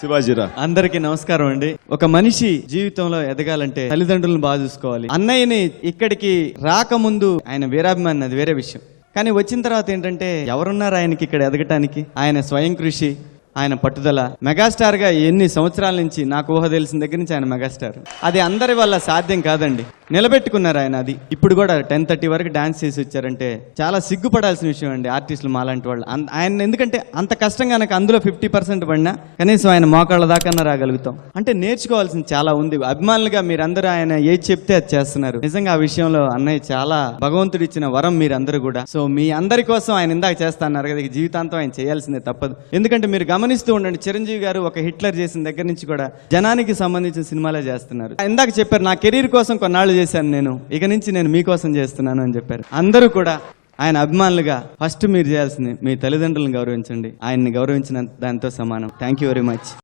శివాజీరా. అందరికీ నమస్కారం అండి. ఒక మనిషి జీవితంలో ఎదగాలంటే తల్లిదండ్రులను బాగా చూసుకోవాలి. అన్నయ్యని ఇక్కడికి రాకముందు ఆయన వీరాభిమాని, అది వేరే విషయం. కానీ వచ్చిన తర్వాత ఏంటంటే ఎవరున్నారు ఆయనకి ఇక్కడ ఎదగటానికి? ఆయన స్వయం కృషి, ఆయన పట్టుదల. మెగాస్టార్ గా ఎన్ని సంవత్సరాల నుంచి నాకు ఊహ తెలిసిన దగ్గర నుంచి ఆయన మెగాస్టార్. అది అందరి వల్ల సాధ్యం కాదండి, నిలబెట్టుకున్నారు ఆయన. అది ఇప్పుడు కూడా 10:30 వరకు డాన్స్ చేసి వచ్చారంటే చాలా సిగ్గుపడాల్సిన విషయం అండి ఆర్టిస్టులు మాలాంటి వాళ్ళు. ఆయన ఎందుకంటే అంత కష్టంగా నాకు అందులో 50% పడినా కనీసం ఆయన మోకాళ్ళ దాకా రాగలుగుతాం అంటే నేర్చుకోవాల్సింది చాలా ఉంది. అభిమానులుగా మీరందరూ ఆయన ఏది చెప్తే అది చేస్తున్నారు. నిజంగా ఆ విషయంలో అన్నయ్య చాలా భగవంతుడు ఇచ్చిన వరం మీరందరూ కూడా. సో మీ అందరి కోసం ఆయన ఇందాక చేస్తున్నారు కదా, జీవితాంతం ఆయన చేయాల్సిందే, తప్పదు. ఎందుకంటే మీరు గమనిస్తూ ఉండండి, చిరంజీవి గారు ఒక హిట్లర్ చేసిన దగ్గర నుంచి కూడా జనానికి సంబంధించిన సినిమాలే చేస్తున్నారు. ఇందాక చెప్పారు నా కెరీర్ కోసం కొన్నాళ్ళు చేశాను నేను, ఇక నుంచి నేను మీకోసం చేస్తున్నాను అని చెప్పారు. అందరూ కూడా ఆయన అభిమానులుగా ఫస్ట్ మీరు చేయాల్సింది మీ తల్లిదండ్రులను గౌరవించండి. ఆయన్ని గౌరవించిన దాంతో సమానం. Thank you very much.